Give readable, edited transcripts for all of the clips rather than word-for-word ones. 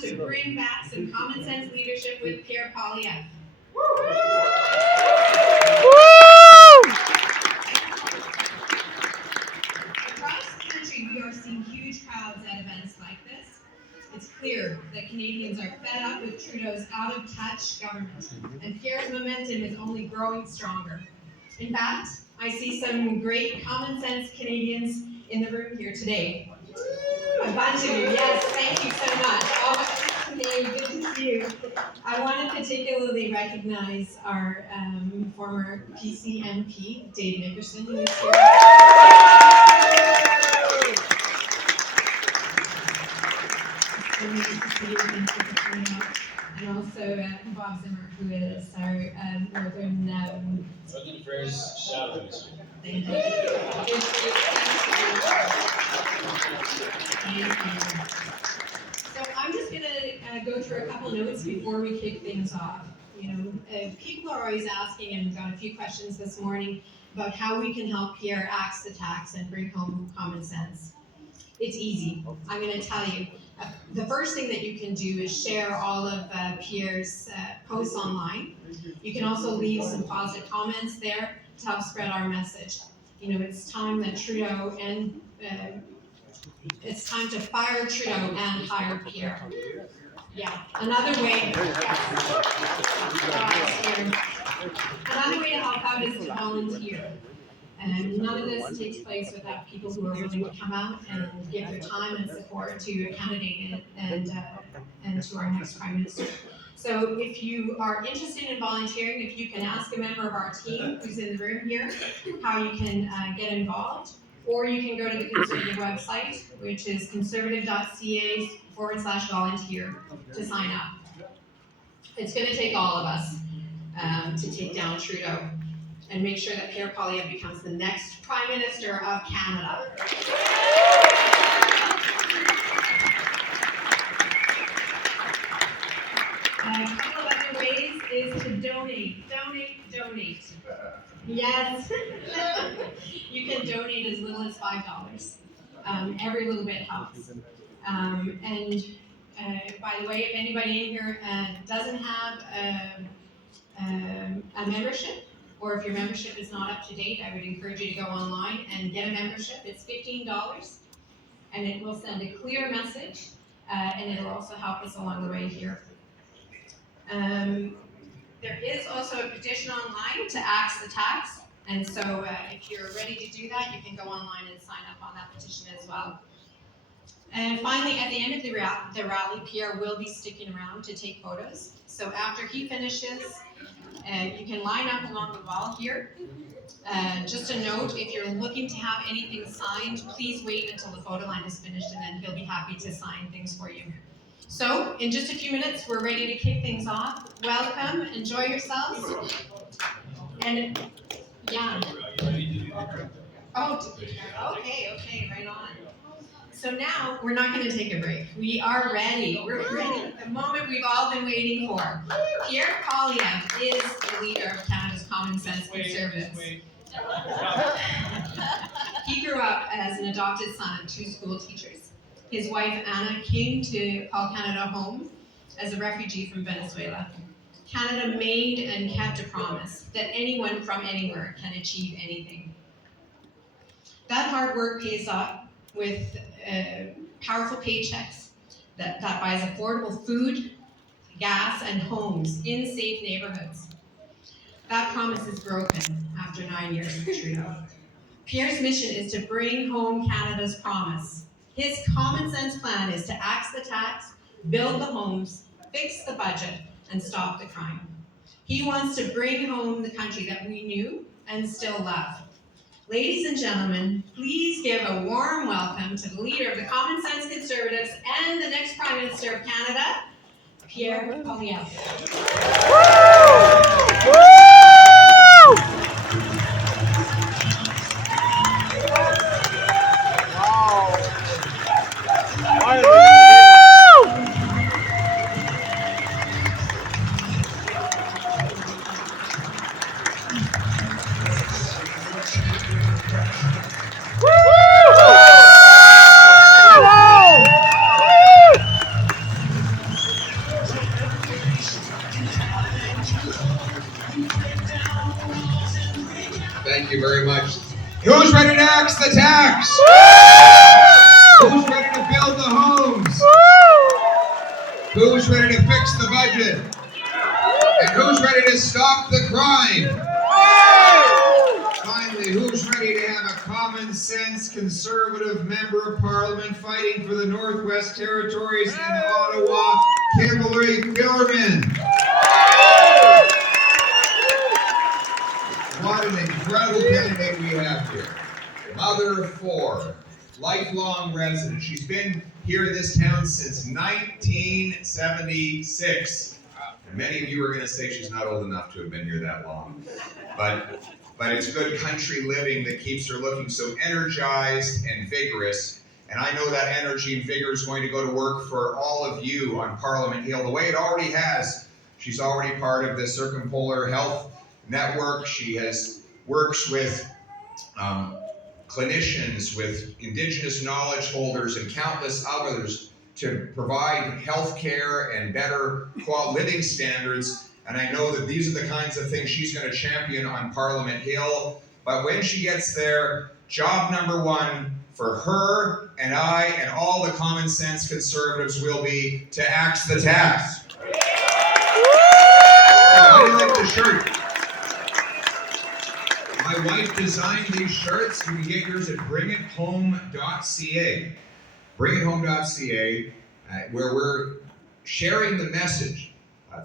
time to bring back some common sense leadership with Pierre Poilievre. Across the country, we are seeing huge crowds at events like this. It's clear that Canadians are fed up with Trudeau's out-of-touch government, and Pierre's momentum is only growing stronger. In fact, I see some great common sense Canadians in the room here today. A bunch of you, yes, thank you so much. Oh, hey, good to see you. I want to particularly recognize our former PC MP, Dave Nickerson, who is here. And also Bob Zimmer, who is our Northern Affairs Shadow Minister. Thank you. So I'm just going to go through a couple notes before we kick things off. You know, people are always asking, and we've got a few questions this morning about how we can help Pierre axe the tax and bring home common sense. It's easy. I'm going to tell you. The first thing that you can do is share all of Pierre's posts online. You can also leave some positive comments there to help spread our message. You know, it's time that Trudeau and it's time to fire Trudeau and hire Pierre. Yeah, another way. Another way to help out is to volunteer. And none of this takes place without people who are willing to come out and give their time and support to a candidate and to our next Prime Minister. So if you are interested in volunteering, if you can ask a member of our team who's in the room here how you can get involved, or you can go to the Conservative website, which is conservative.ca/volunteer to sign up. It's going to take all of us to take down Trudeau and make sure that Pierre Poilievre becomes the next Prime Minister of Canada. A couple of other ways is to donate. Donate. Yes. You can donate as little as $5. Every little bit helps. And by the way, if anybody in here doesn't have a membership, or if your membership is not up to date, I would encourage you to go online and get a membership. It's $15, and it will send a clear message, and it'll also help us along the way here. There is also a petition online to axe the tax, and so if you're ready to do that, you can go online and sign up on that petition as well. And finally, at the end of the rally, Pierre will be sticking around to take photos. So after he finishes, you can line up along the wall here. Just a note, if you're looking to have anything signed, please wait until the photo line is finished, and then he'll be happy to sign things for you. So, in just a few minutes, we're ready to kick things off. Welcome, enjoy yourselves. And, yeah. Oh, okay, right on. So now, we're not going to take a break. We are ready. We're ready. The moment we've all been waiting for. Pierre Poilievre is the leader of Canada's Common Sense Conservatives. He grew up as an adopted son of two school teachers. His wife, Anna, came to call Canada home as a refugee from Venezuela. Canada made and kept a promise that anyone from anywhere can achieve anything. That hard work pays off with powerful paychecks that buys affordable food, gas, and homes in safe neighborhoods. That promise is broken after 9 years of Trudeau. Pierre's mission is to bring home Canada's promise. His common sense plan is to axe the tax, build the homes, fix the budget, and stop the crime. He wants to bring home the country that we knew and still love. Ladies and gentlemen, please give a warm welcome to the leader of the Common Sense Conservatives and the next Prime Minister of Canada, Pierre Poilievre. you very much. Who's ready to axe the tax? Who's ready to build the homes? Who's ready to fix the budget? And who's ready to stop the crime? Finally, who's ready to have a common sense conservative member of parliament fighting for the Northwest Territories and Ottawa, Kimberly Fillerman? What an incredible candidate we have here. Mother of four, lifelong resident. She's been here in this town since 1976. And many of you are going to say she's not old enough to have been here that long. But it's good country living that keeps her looking so energized and vigorous. And I know that energy and vigor is going to go to work for all of you on Parliament Hill, the way it already has. She's already part of the Circumpolar Health Network. She works with clinicians, with Indigenous knowledge holders, and countless others to provide health care and better living standards. And I know that these are the kinds of things she's going to champion on Parliament Hill. But when she gets there, job number one for her and I and all the common sense conservatives will be to axe the tax. How do you like the shirt? My wife designed these shirts. You can get yours at bringithome.ca. Bringithome.ca, where we're sharing the message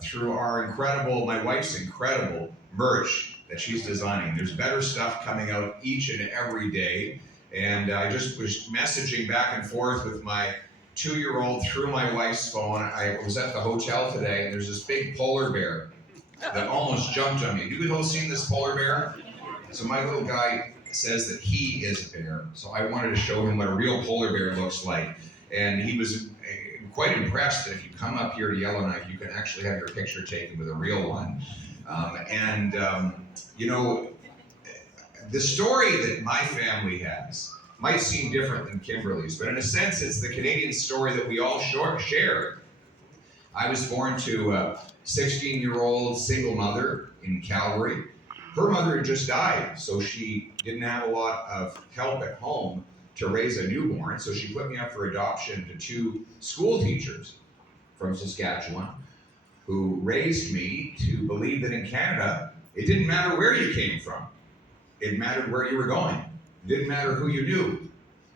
through my wife's incredible merch that she's designing. There's better stuff coming out each and every day. And I just was messaging back and forth with my 2-year-old through my wife's phone. I was at the hotel today, and there's this big polar bear that almost jumped on me. Have you all seen this polar bear? So my little guy says that he is a bear. So I wanted to show him what a real polar bear looks like. And he was quite impressed that if you come up here to Yellowknife, you can actually have your picture taken with a real one. You know, the story that my family has might seem different than Kimberly's, but in a sense, it's the Canadian story that we all share. I was born to a 16-year-old single mother in Calgary. Her mother had just died, so she didn't have a lot of help at home to raise a newborn, so she put me up for adoption to 2 school teachers from Saskatchewan who raised me to believe that in Canada, it didn't matter where you came from. It mattered where you were going. It didn't matter who you knew.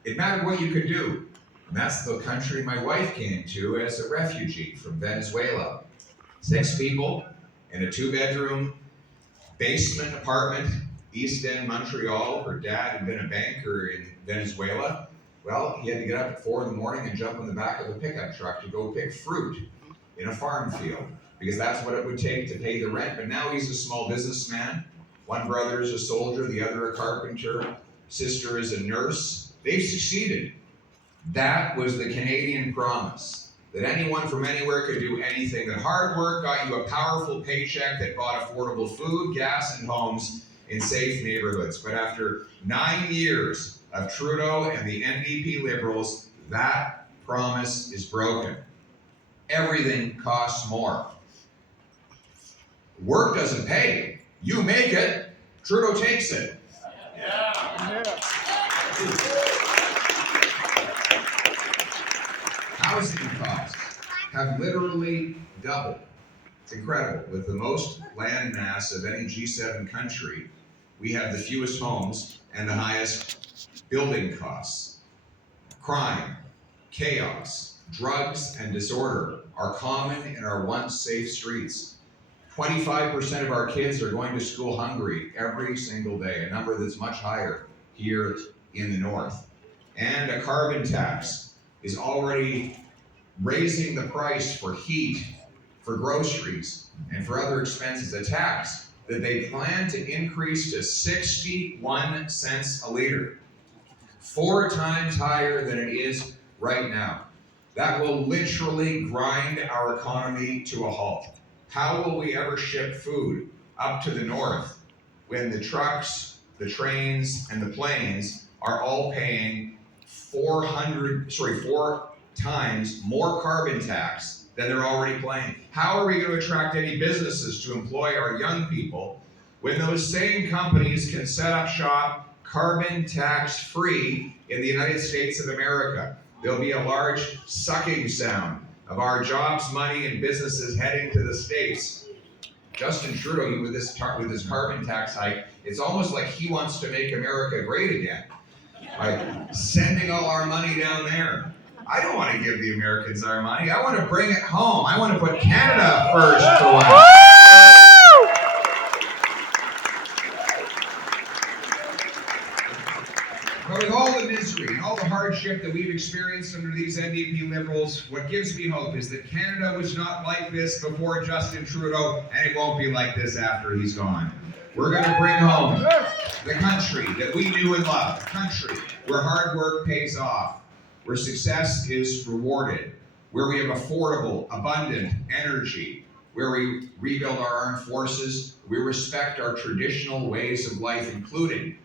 It mattered what you could do. And that's the country my wife came to as a refugee from Venezuela. 6 people in a 2-bedroom basement apartment, East End, Montreal. Her dad had been a banker in Venezuela. Well, he had to get up at 4 in the morning and jump in the back of a pickup truck to go pick fruit in a farm field, because that's what it would take to pay the rent. But now he's a small businessman. One brother is a soldier, the other a carpenter, sister is a nurse. They've succeeded. That was the Canadian promise, that anyone from anywhere could do anything, that hard work got you a powerful paycheck that bought affordable food, gas, and homes in safe neighborhoods. But after 9 years of Trudeau and the NDP Liberals, that promise is broken. Everything costs more. Work doesn't pay. You make it, Trudeau takes it. Housing costs have literally doubled. It's incredible. With the most land mass of any G7 country, we have the fewest homes and the highest building costs. Crime, chaos, drugs, and disorder are common in our once safe streets. 25% of our kids are going to school hungry every single day, a number that's much higher here in the north. And a carbon tax is already raising the price for heat, for groceries, and for other expenses. A tax that they plan to increase to 61 cents a liter, 4 times higher than it is right now. That will literally grind our economy to a halt. How will we ever ship food up to the north when the trucks, the trains, and the planes are all paying 4 times more carbon tax than they're already paying? How are we going to attract any businesses to employ our young people when those same companies can set up shop carbon tax free in the United States of America. There'll be a large sucking sound of our jobs, money, and businesses heading to the States. Justin Trudeau, with his carbon tax hike, it's almost like he wants to make America great again by sending all our money down there. I don't want to give the Americans our money. I want to bring it home. I want to put Canada first for once. But with all the misery and all the hardship that we've experienced under these NDP Liberals, what gives me hope is that Canada was not like this before Justin Trudeau, and it won't be like this after he's gone. We're going to bring home the country that we knew and loved, a country where hard work pays off, where success is rewarded, where we have affordable, abundant energy, where we rebuild our armed forces, we respect our traditional ways of life, including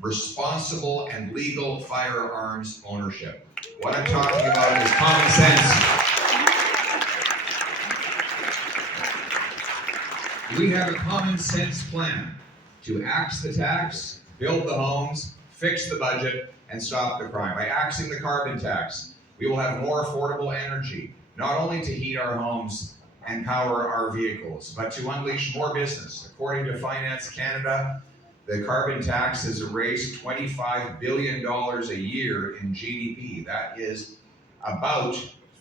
responsible and legal firearms ownership. What I'm talking about is common sense. We have a common sense plan to axe the tax, build the homes, fix the budget, and stop the crime. By axing the carbon tax, we will have more affordable energy, not only to heat our homes and power our vehicles, but to unleash more business. According to Finance Canada, the carbon tax has erased $25 billion a year in GDP. That is about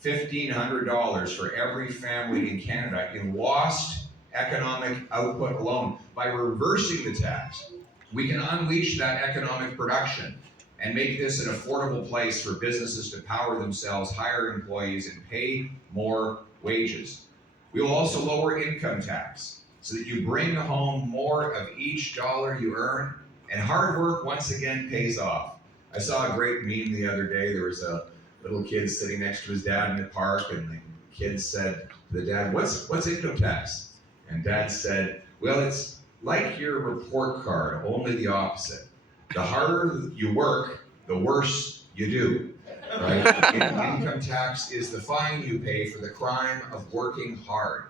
$1,500 for every family in Canada in lost economic output alone. By reversing the tax, we can unleash that economic production and make this an affordable place for businesses to power themselves, hire employees, and pay more wages. We will also lower income tax so that you bring home more of each dollar you earn, and hard work once again pays off. I saw a great meme the other day. There was a little kid sitting next to his dad in the park, and the kid said to the dad, what's income tax? And dad said, well, it's like your report card, only the opposite. The harder you work, the worse you do, right? Income tax is the fine you pay for the crime of working hard.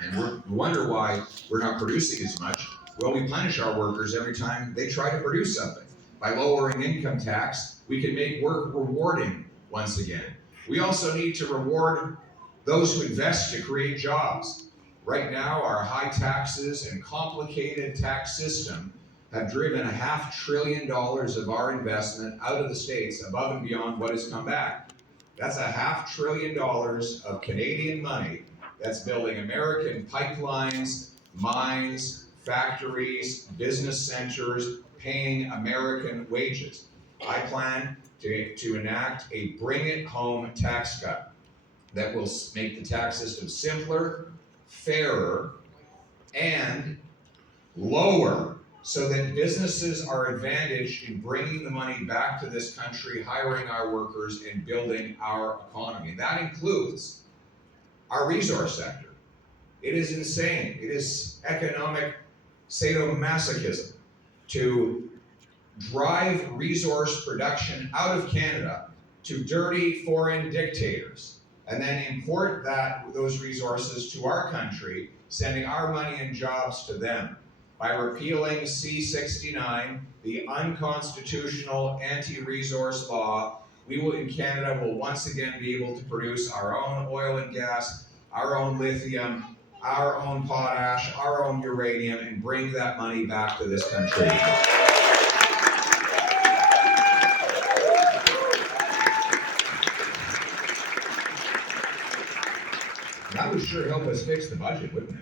And we wonder why we're not producing as much. Well, we punish our workers every time they try to produce something. By lowering income tax, we can make work rewarding once again. We also need to reward those who invest to create jobs. Right now, our high taxes and complicated tax system have driven $500 billion of our investment out of the States above and beyond what has come back. That's $500 billion of Canadian money that's building American pipelines, mines, factories, business centers, paying American wages. I plan to enact a bring it home tax cut that will make the tax system simpler, fairer, and lower so that businesses are advantaged in bringing the money back to this country, hiring our workers, and building our economy. That includes our resource sector. It is insane. It is economic sadomasochism to drive resource production out of Canada to dirty foreign dictators and then import those resources to our country, sending our money and jobs to them. By repealing C-69, the unconstitutional anti-resource law, we will in Canada will once again be able to produce our own oil and gas, our own lithium, our own potash, our own uranium, and bring that money back to this country. That would sure help us fix the budget, wouldn't it?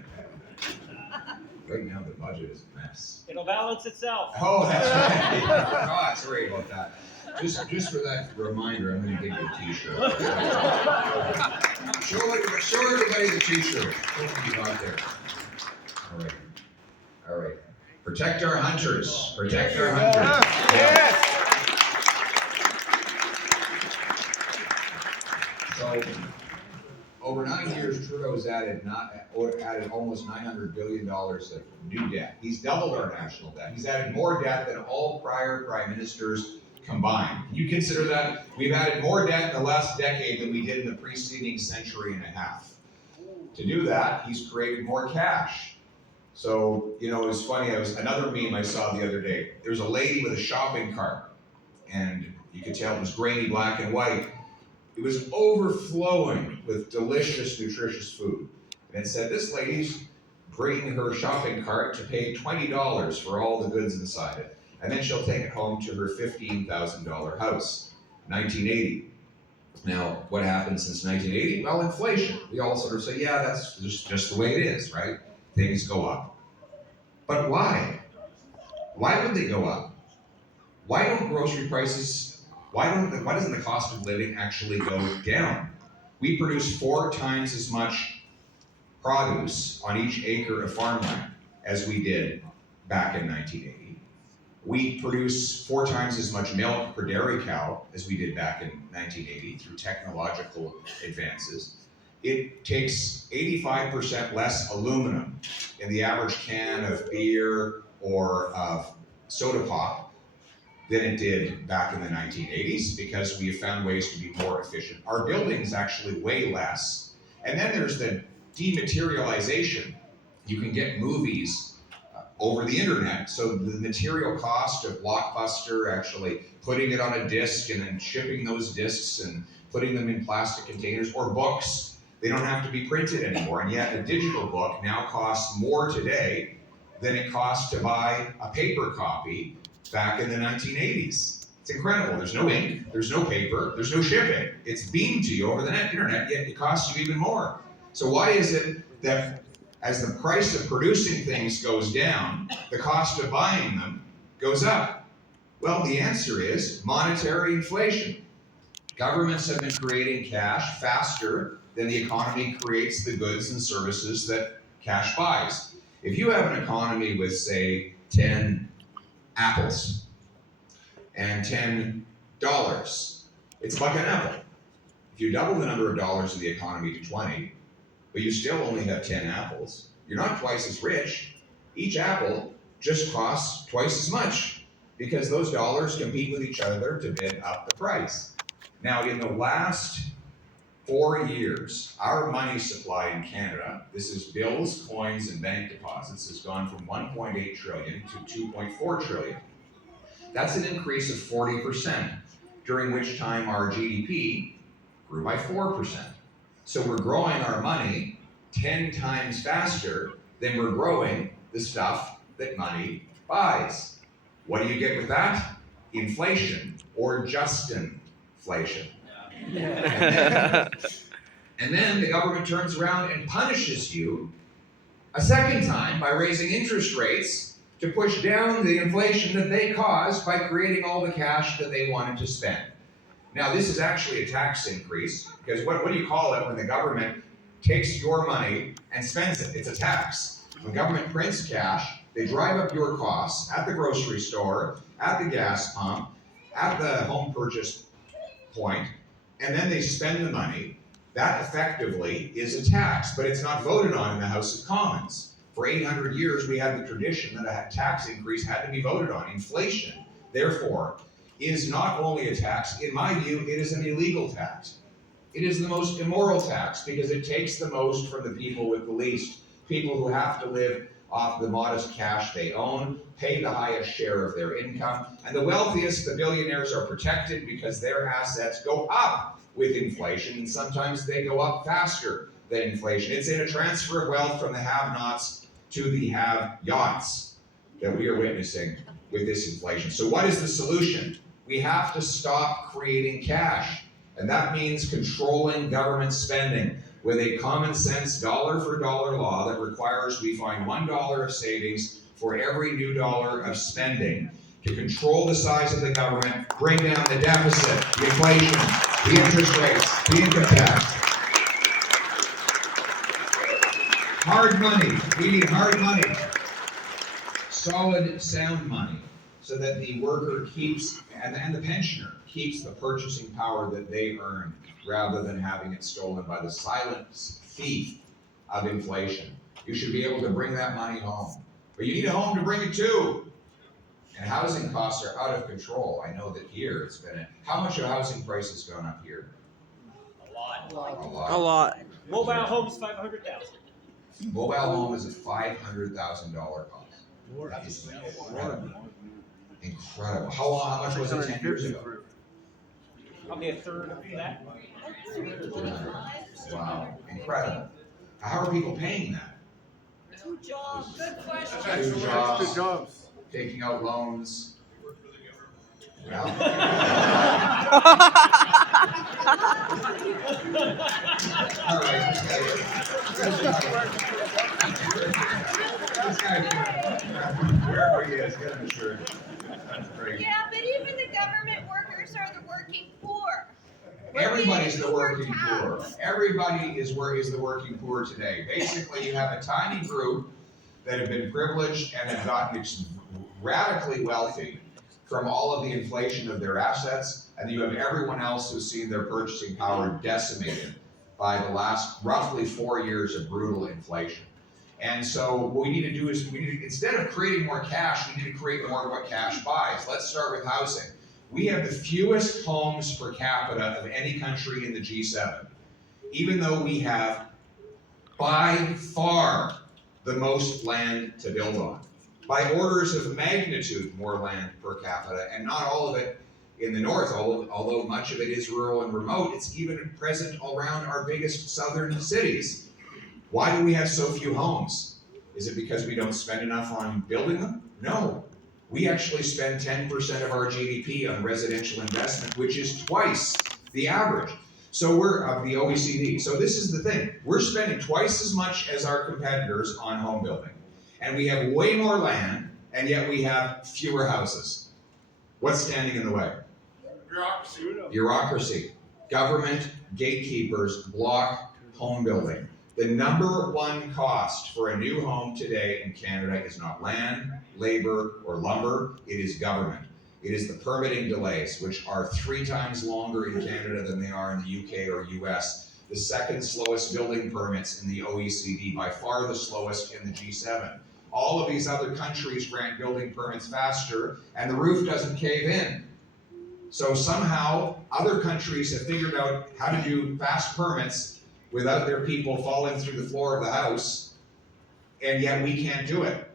Right now, the budget is a mess. It'll balance itself. Oh, that's right. I forgot. Sorry about that. Just for that reminder, I'm going to give you a T-shirt. Show everybody the T-shirt. What you got there? All right. Protect our hunters. Protect our hunters. Yes. So, over 9 years, Trudeau's added almost $900 billion of new debt. He's doubled our national debt. He's added more debt than all prior prime ministers combined. Can you consider that? We've added more debt in the last decade than we did in the preceding century and a half. To do that, he's created more cash. So, it was funny. Another meme I saw the other day. There was a lady with a shopping cart, and you could tell it was grainy black and white. It was overflowing with delicious, nutritious food. And it said, this lady's bringing her shopping cart to pay $20 for all the goods inside it. And then she'll take it home to her $15,000 house. 1980. Now, what happened since 1980? Well, inflation. We all sort of say, yeah, that's just the way it is, right? Things go up. But why? Why would they go up? Why don't grocery prices, why doesn't the cost of living actually go down? We produce 4 times as much produce on each acre of farmland as we did back in 1980. We produce 4 times as much milk per dairy cow as we did back in 1980 through technological advances. It takes 85% less aluminum in the average can of beer or of soda pop than it did back in the 1980s because we have found ways to be more efficient. Our buildings actually weigh less. And then there's the dematerialization. You can get movies over the internet. So the material cost of Blockbuster, actually putting it on a disc and then shipping those discs and putting them in plastic containers, or books, they don't have to be printed anymore. And yet a digital book now costs more today than it cost to buy a paper copy back in the 1980s. It's incredible. There's no ink, there's no paper, there's no shipping. It's beamed to you over the internet, yet it costs you even more. So why is it that as the price of producing things goes down, the cost of buying them goes up? Well, the answer is monetary inflation. Governments have been creating cash faster than the economy creates the goods and services that cash buys. If you have an economy with, say, 10 apples and $10, it's like an apple. If you double the number of dollars in the economy to 20, but you still only have 10 apples, you're not twice as rich. Each apple just costs twice as much because those dollars compete with each other to bid up the price. Now, in the last 4 years, our money supply in Canada, this is bills, coins, and bank deposits, has gone from 1.8 trillion to 2.4 trillion. That's an increase of 40%, during which time our GDP grew by 4%. So we're growing our money 10 times faster than we're growing the stuff that money buys. What do you get with that? Inflation, or just inflation. And then the government turns around and punishes you a second time by raising interest rates to push down the inflation that they caused by creating all the cash that they wanted to spend. Now, this is actually a tax increase, because what do you call it when the government takes your money and spends it? It's a tax. When government prints cash, they drive up your costs at the grocery store, at the gas pump, at the home purchase point, and then they spend the money. That effectively is a tax, but it's not voted on in the House of Commons. For 800 years, we had the tradition that a tax increase had to be voted on. Inflation, therefore, is not only a tax. In my view, it is an illegal tax. It is the most immoral tax because it takes the most from the people with the least. People who have to live off the modest cash they own, pay the highest share of their income, and the wealthiest, the billionaires, are protected because their assets go up with inflation, and sometimes they go up faster than inflation. It's in a transfer of wealth from the have-nots to the have-yachts that we are witnessing with this inflation. So what is the solution? We have to stop creating cash, and that means controlling government spending with a common sense dollar for dollar law that requires we find $1 of savings for every new dollar of spending to control the size of the government, bring down the deficit, the inflation, the interest rates, the income tax. Hard money. We need hard money. Solid, sound money, so that the worker keeps, and the pensioner keeps the purchasing power that they earn, rather than having it stolen by the silent thief of inflation. You should be able to bring that money home. But you need a home to bring it to. And housing costs are out of control. I know that here it's been how much have housing prices gone up here? A lot. A lot. A lot. Mobile homes, 500,000. Mobile home is a $500,000 cost. That is incredible. Incredible. How much was it 10 years ago? Probably a third of that. Wow, incredible. How are people paying that? 2 jobs. Good question. Two jobs, taking out loans. Well, all right, this guy, wherever he is, get him insured. That's great. Yeah, but even the government workers are the working poor. Everybody's the working poor. Everybody is the working poor today. Basically, you have a tiny group that have been privileged and have gotten radically wealthy from all of the inflation of their assets, and you have everyone else who's seen their purchasing power decimated by the last roughly 4 years of brutal inflation. And so what we need to do is, instead of creating more cash, we need to create more of what cash buys. Let's start with housing. We have the fewest homes per capita of any country in the G7, even though we have by far the most land to build on. By orders of magnitude more land per capita, and not all of it in the north, although much of it is rural and remote. It's even present around our biggest southern cities. Why do we have so few homes? Is it because we don't spend enough on building them? No. We actually spend 10% of our GDP on residential investment, which is twice the average. So we're of the OECD. So this is the thing. We're spending twice as much as our competitors on home building. And we have way more land, and yet we have fewer houses. What's standing in the way? Bureaucracy. Bureaucracy. Government gatekeepers block home building. The number one cost for a new home today in Canada is not land, labor, or lumber. It is government. It is the permitting delays, which are 3 times longer in Canada than they are in the UK or US. The second slowest building permits in the OECD, by far the slowest in the G7. All of these other countries grant building permits faster, and the roof doesn't cave in. So somehow other countries have figured out how to do fast permits without their people falling through the floor of the house, and yet we can't do it.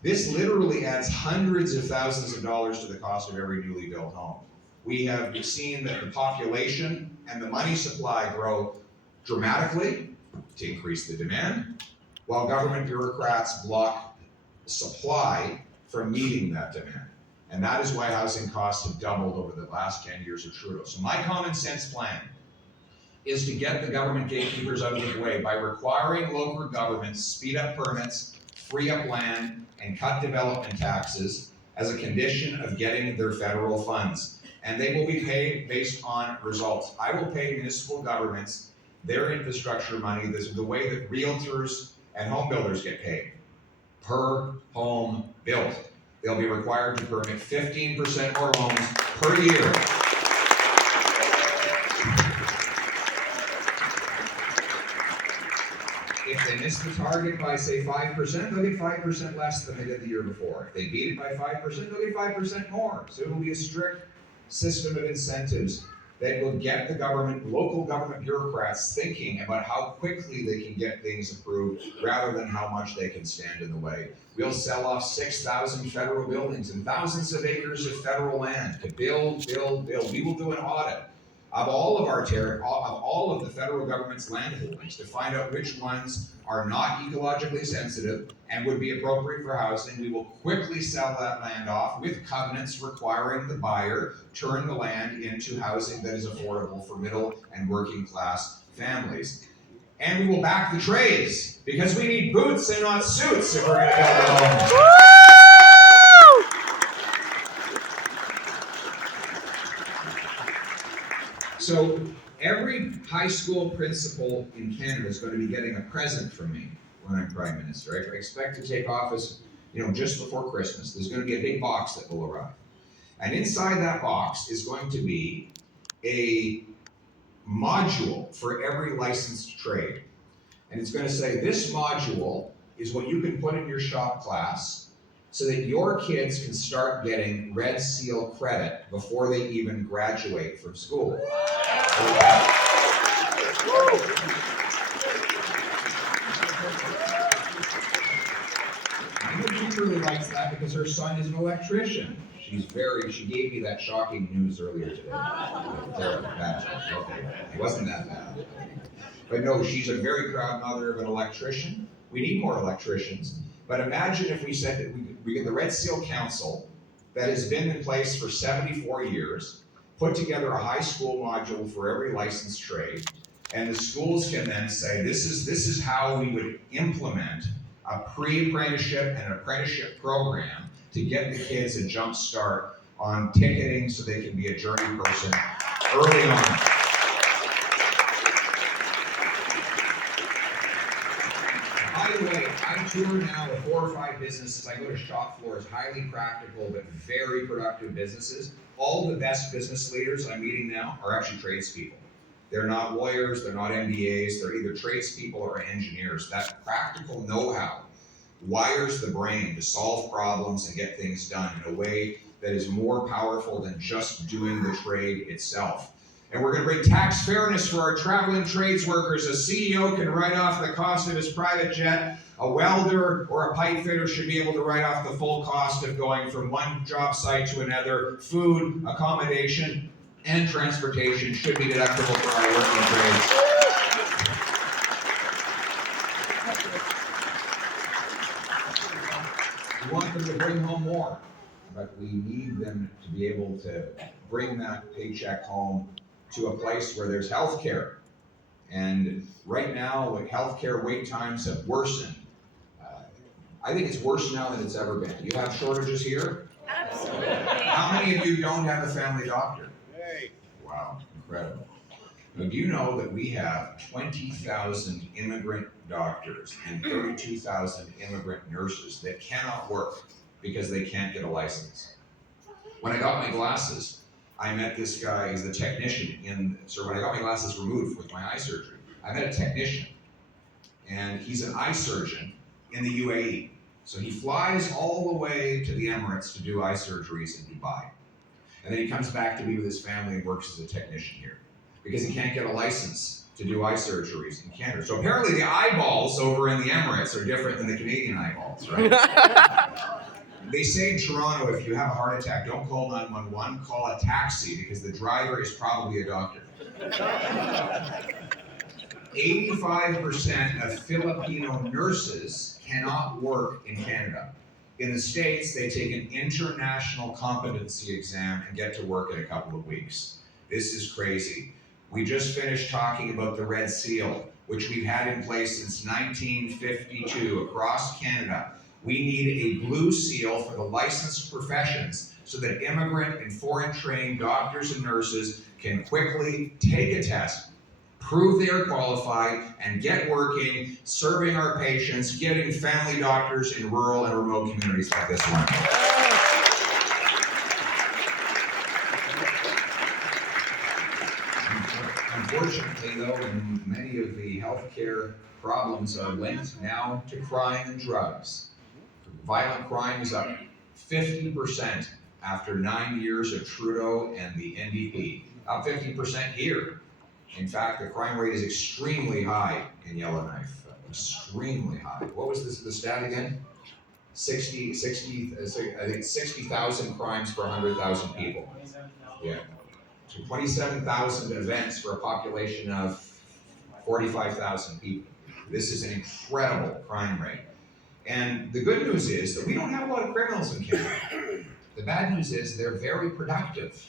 This literally adds hundreds of thousands of dollars to the cost of every newly built home. We have seen that the population and the money supply grow dramatically to increase the demand, while government bureaucrats block supply from meeting that demand. And that is why housing costs have doubled over the last 10 years of Trudeau. So my common sense plan is to get the government gatekeepers out of the way by requiring local governments speed up permits, free up land, and cut development taxes as a condition of getting their federal funds. And they will be paid based on results. I will pay municipal governments their infrastructure money. This is the way that realtors and home builders get paid, per home built. They'll be required to permit 15% more homes per year. If they miss the target by, say, 5%, they'll get 5% less than they did the year before. If they beat it by 5%, they'll get 5% more. So it'll be a strict system of incentives that will get the government, local government bureaucrats thinking about how quickly they can get things approved rather than how much they can stand in the way. We'll sell off 6,000 federal buildings and thousands of acres of federal land to build. We will do an audit of all of our all of the federal government's land holdings to find out which ones are not ecologically sensitive and would be appropriate for housing. We will quickly sell that land off with covenants requiring the buyer turn the land into housing that is affordable for middle and working class families. And we will back the trades because we need boots and not suits if we're going to build a home. So every high school principal in Canada is going to be getting a present from me when I'm Prime Minister. I expect to take office, just before Christmas. There's going to be a big box that will arrive. And inside that box is going to be a module for every licensed trade. And it's going to say, this module is what you can put in your shop class so that your kids can start getting Red Seal credit before they even graduate from school. Kimberly likes that because her son is an electrician. She gave me that shocking news earlier today. Okay, it wasn't that bad. But no, she's a very proud mother of an electrician. We need more electricians. But imagine if we said that we get the Red Seal Council that has been in place for 74 years, put together a high school module for every licensed trade, and the schools can then say, this is how we would implement a pre-apprenticeship and apprenticeship program to get the kids a jump start on ticketing so they can be a journey person early on. By the way, I tour now with 4 or 5 businesses. I go to shop floors, highly practical but very productive businesses. All the best business leaders I'm meeting now are actually tradespeople. They're not lawyers, they're not MBAs, they're either tradespeople or engineers. That practical know-how wires the brain to solve problems and get things done in a way that is more powerful than just doing the trade itself. And we're going to bring tax fairness for our traveling trades workers. A CEO can write off the cost of his private jet. A welder or a pipe fitter should be able to write off the full cost of going from one job site to another. Food, accommodation, and transportation should be deductible for our working trades. We want them to bring home more, but we need them to be able to bring that paycheck home to a place where there's health care. And right now, healthcare wait times have worsened. I think it's worse now than it's ever been. You have shortages here? Absolutely. How many of you don't have a family doctor? Wow, incredible. Now, do you know that we have 20,000 immigrant doctors and 32,000 immigrant nurses that cannot work because they can't get a license? When I got my glasses, I met this guy, he's the technician when I got my glasses removed with my eye surgery, I met a technician, and he's an eye surgeon in the UAE. So he flies all the way to the Emirates to do eye surgeries in Dubai. And then he comes back to be with his family and works as a technician here because he can't get a license to do eye surgeries in Canada. So apparently the eyeballs over in the Emirates are different than the Canadian eyeballs, right? They say in Toronto, if you have a heart attack, don't call 911, call a taxi because the driver is probably a doctor. 85% of Filipino nurses cannot work in Canada. In the States, they take an international competency exam and get to work in a couple of weeks. This is crazy. We just finished talking about the Red Seal, which we've had in place since 1952 across Canada. We need a blue seal for the licensed professions so that immigrant and foreign trained doctors and nurses can quickly take a test, prove they are qualified, and get working, serving our patients, getting family doctors in rural and remote communities like this one. Unfortunately, though, many of the healthcare problems are linked now to crime and drugs. Violent crime is up 50% after 9 years of Trudeau and the NDP. Up 50% here. In fact, the crime rate is extremely high in Yellowknife. Extremely high. What was the stat again? I think 60,000 crimes per 100,000 people. Yeah. So 27,000 events for a population of 45,000 people. This is an incredible crime rate. And the good news is that we don't have a lot of criminals in Canada. The bad news is they're very productive.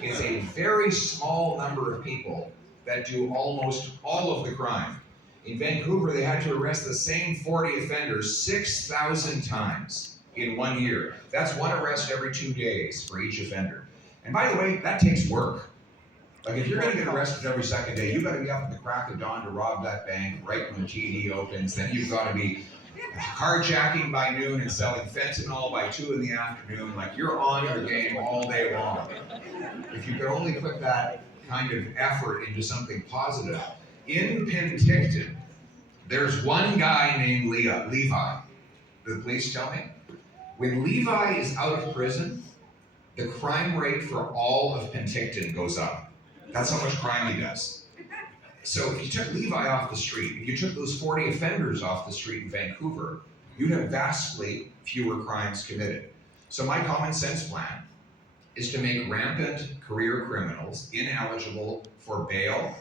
It's a very small number of people that do almost all of the crime. In Vancouver, they had to arrest the same 40 offenders 6,000 times in 1 year. That's one arrest every 2 days for each offender. And by the way, that takes work. Like if you're going to get arrested every second day, you've got to be up at the crack of dawn to rob that bank right when TD opens. Then you've got to be carjacking by noon and selling fentanyl by 2 in the afternoon. Like you're on your game all day long. If you could only put that kind of effort into something positive. In Penticton, there's one guy named Levi. The police tell me. When Levi is out of prison, the crime rate for all of Penticton goes up. That's how much crime he does. So if you took Levi off the street, if you took those 40 offenders off the street in Vancouver, you'd have vastly fewer crimes committed. So my common sense plan is to make rampant career criminals ineligible for bail,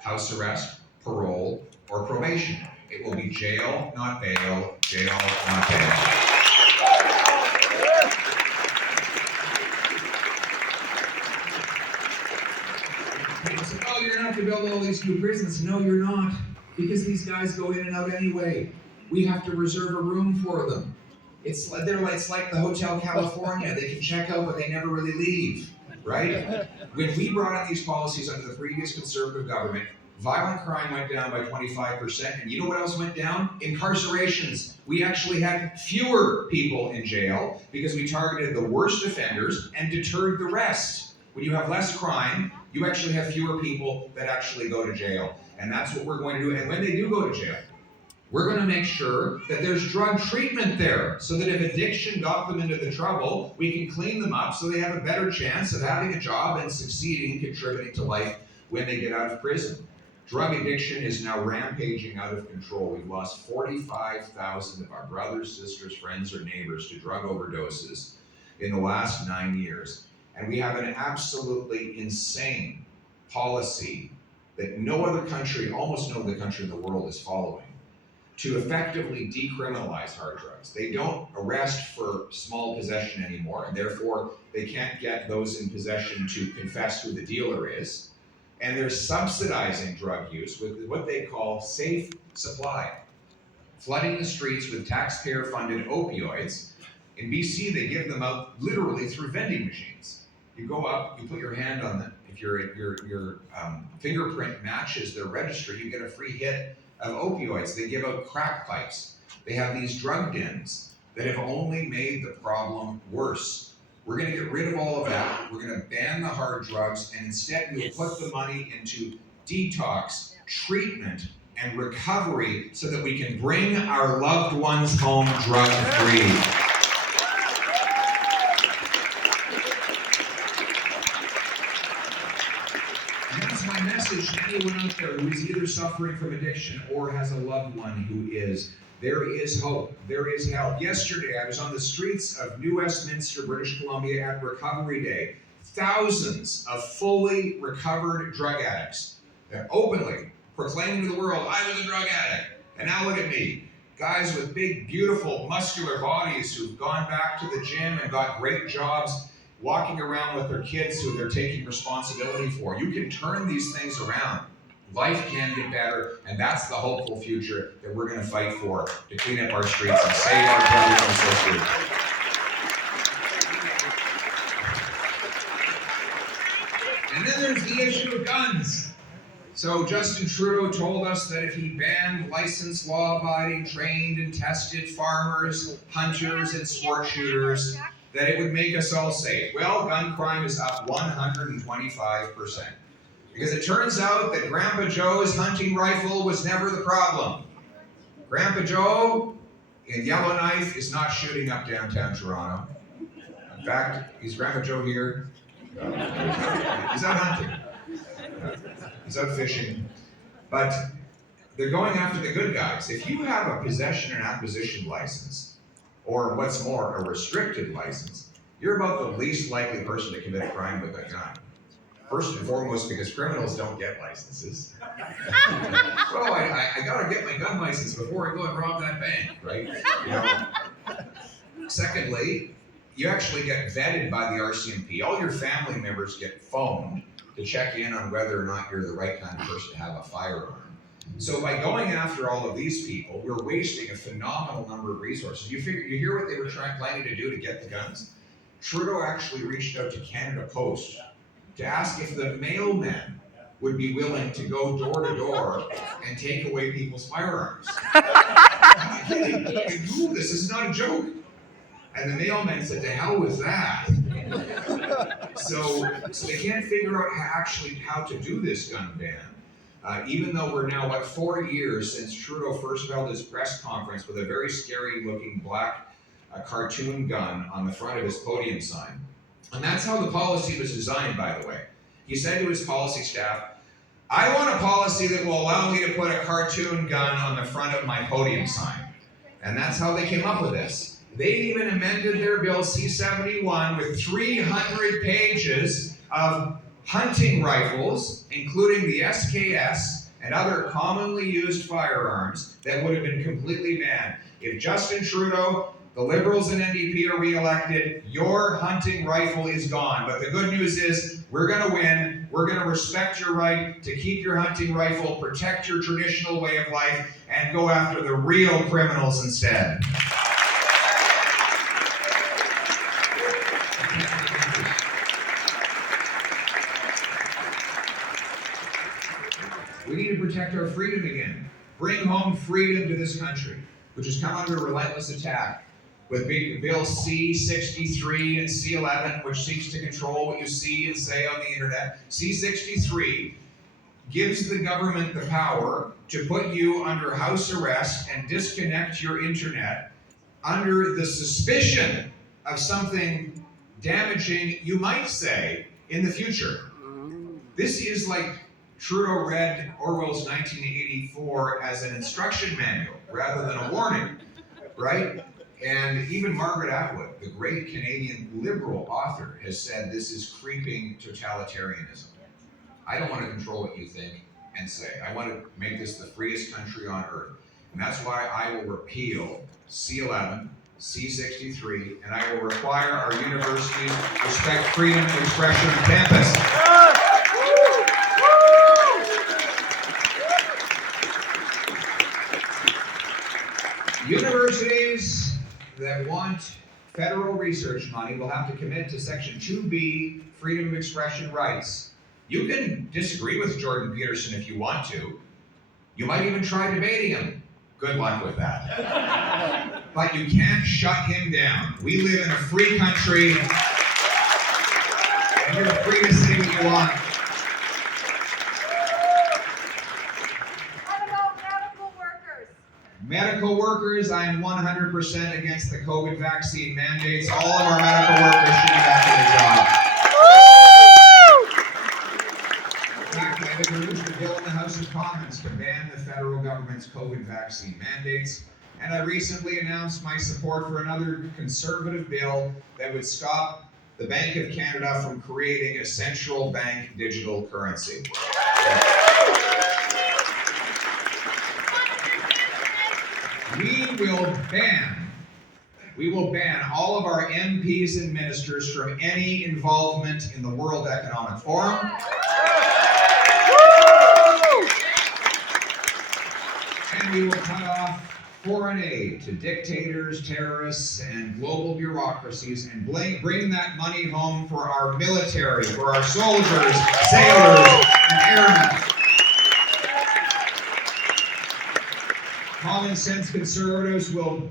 house arrest, parole, or probation. It will be jail, not bail, jail, not bail. People say, oh, you're gonna have to build all these new prisons. No, you're not, because these guys go in and out anyway. We have to reserve a room for them. It's like the Hotel California. They can check out, but they never really leave, right? When we brought in these policies under the previous Conservative government, violent crime went down by 25%, and you know what else went down? Incarcerations. We actually had fewer people in jail because we targeted the worst offenders and deterred the rest. When you have less crime, you actually have fewer people that actually go to jail. And that's what we're going to do. And when they do go to jail, we're going to make sure that there's drug treatment there, so that if addiction got them into the trouble, we can clean them up so they have a better chance of having a job and succeeding and contributing to life when they get out of prison. Drug addiction is now rampaging out of control. We've lost 45,000 of our brothers, sisters, friends, or neighbors to drug overdoses in the last 9 years. And we have an absolutely insane policy that no other country, almost no other country in the world is following, to effectively decriminalize hard drugs. They don't arrest for small possession anymore, and therefore they can't get those in possession to confess who the dealer is. And they're subsidizing drug use with what they call safe supply, flooding the streets with taxpayer-funded opioids. In BC, they give them out literally through vending machines. You go up, you put your hand on them. If your fingerprint matches their registry, you get a free hit of opioids. They give out crack pipes. They have these drug dens that have only made the problem worse. We're going to get rid of all of that. We're going to ban the hard drugs, and instead we'll put the money into detox, treatment, and recovery so that we can bring our loved ones home drug-free. And that's my message to anyone out there who is either suffering from addiction or has a loved one who is. There is hope. There is help. Yesterday, I was on the streets of New Westminster, British Columbia at Recovery Day. Thousands of fully recovered drug addicts. They're openly proclaiming to the world, I was a drug addict, and now look at me. Guys with big, beautiful, muscular bodies who've gone back to the gym and got great jobs, walking around with their kids who they're taking responsibility for. You can turn these things around. Life can get better, and that's the hopeful future that we're going to fight for, to clean up our streets and save our brothers and sisters. And then there's the issue of guns. So Justin Trudeau told us that if he banned licensed, law-abiding, trained, and tested farmers, hunters, and sport shooters, that it would make us all safe. Well, gun crime is up 125%. Because it turns out that Grandpa Joe's hunting rifle was never the problem. Grandpa Joe in Yellowknife is not shooting up downtown Toronto. In fact, is Grandpa Joe here? He's out hunting. He's out fishing. But they're going after the good guys. If you have a possession and acquisition license, or what's more, a restricted license, you're about the least likely person to commit a crime with a gun. First and foremost, because criminals don't get licenses. Well, I gotta get my gun license before I go and rob that bank, right? You know. Secondly, you actually get vetted by the RCMP. All your family members get phoned to check in on whether or not you're the right kind of person to have a firearm. So by going after all of these people, we're wasting a phenomenal number of resources. You hear what they were planning to do to get the guns? Trudeau actually reached out to Canada Post to ask if the mailmen would be willing to go door to door and take away people's firearms. I'm not kidding. You can Google this. This is not a joke. And the mailman said, to hell with that. So they can't figure out how to do this gun ban. Even though we're now, 4 years since Trudeau first held his press conference with a very scary looking black cartoon gun on the front of his podium sign. And that's how the policy was designed, by the way. He said to his policy staff, I want a policy that will allow me to put a cartoon gun on the front of my podium sign. And that's how they came up with this. They even amended their bill C-71 with 300 pages of hunting rifles, including the SKS and other commonly used firearms that would have been completely banned. If Justin Trudeau, the Liberals and NDP are re-elected, your hunting rifle is gone. But the good news is we're going to win. We're going to respect your right to keep your hunting rifle, protect your traditional way of life, and go after the real criminals instead. We need to protect our freedom again. Bring home freedom to this country, which has come under relentless attack with Bill C-63 and C-11, which seeks to control what you see and say on the internet. C-63 gives the government the power to put you under house arrest and disconnect your internet under the suspicion of something damaging you might say in the future. This is like Trudeau read Orwell's 1984 as an instruction manual rather than a warning, right? And even Margaret Atwood, the great Canadian liberal author, has said this is creeping totalitarianism. I don't want to control what you think and say. I want to make this the freest country on earth. And that's why I will repeal C-11, C-63, and I will require our universities to respect freedom of expression on campus. Universities that want federal research money will have to commit to Section 2B, freedom of expression rights. You can disagree with Jordan Peterson if you want to. You might even try debating him. Good luck with that. But you can't shut him down. We live in a free country, and you're free to say what you want. What about medical workers? Medical workers, I am 100% against the COVID vaccine mandates. All of our medical workers should be back in the job. In fact, I've introduced a bill in the House of Commons to ban the federal government's COVID vaccine mandates. And I recently announced my support for another conservative bill that would stop the Bank of Canada from creating a central bank digital currency. We will ban all of our MPs and ministers from any involvement in the World Economic Forum. And we will cut off foreign aid to dictators, terrorists, and global bureaucracies and bring that money home for our military, for our soldiers, sailors, and airmen. Common sense conservatives will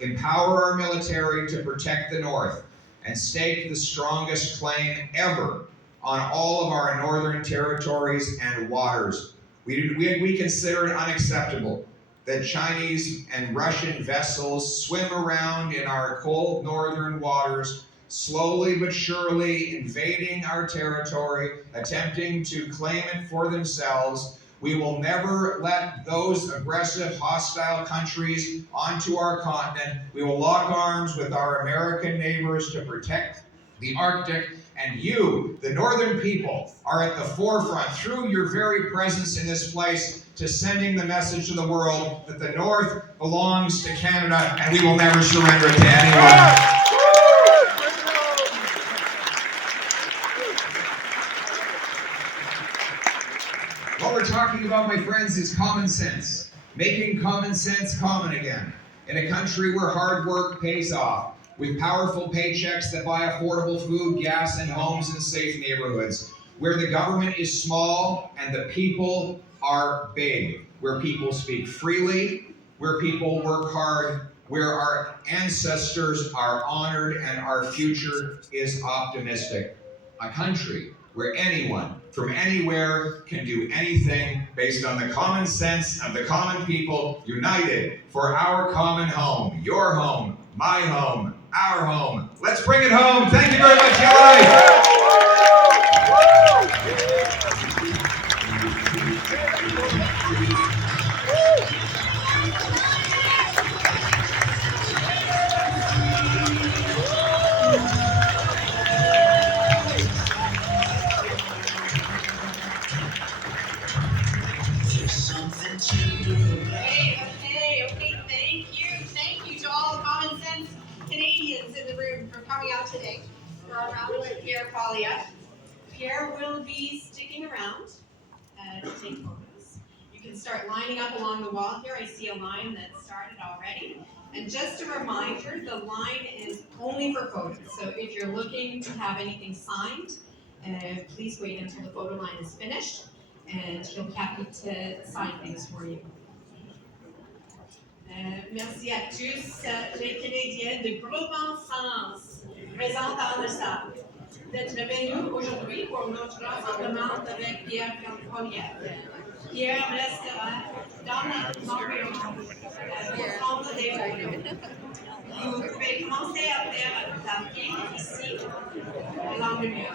empower our military to protect the North and stake the strongest claim ever on all of our northern territories and waters. We consider it unacceptable that Chinese and Russian vessels swim around in our cold northern waters, slowly but surely invading our territory, attempting to claim it for themselves. We will never let those aggressive, hostile countries onto our continent. We will lock arms with our American neighbors to protect the Arctic. And you, the northern people, are at the forefront, through your very presence in this place, to sending the message to the world that the North belongs to Canada and we will never surrender it to anyone. What we're talking about, my friends, is common sense. Making common sense common again. In a country where hard work pays off, with powerful paychecks that buy affordable food, gas, and homes in safe neighborhoods, where the government is small and the people are big, where people speak freely, where people work hard, where our ancestors are honored and our future is optimistic. A country where anyone from anywhere can do anything based on the common sense of the common people united for our common home, your home, my home, our home. Let's bring it home. Thank you very much, Yellowknife. up. Pierre will be sticking around to take photos. You can start lining up along the wall here. I see a line that started already. And just a reminder, the line is only for photos. So if you're looking to have anything signed, please wait until the photo line is finished, and he'll be happy to sign things for you. Merci à tous les Canadiens de gros bon sens présents dans le salle d'être venus aujourd'hui pour notre rassemblement avec Pierre Collier. Pierre restera dans l'environnement pour prendre des photos. Vous pouvez commencer à faire la pied ici, à l'angle mur.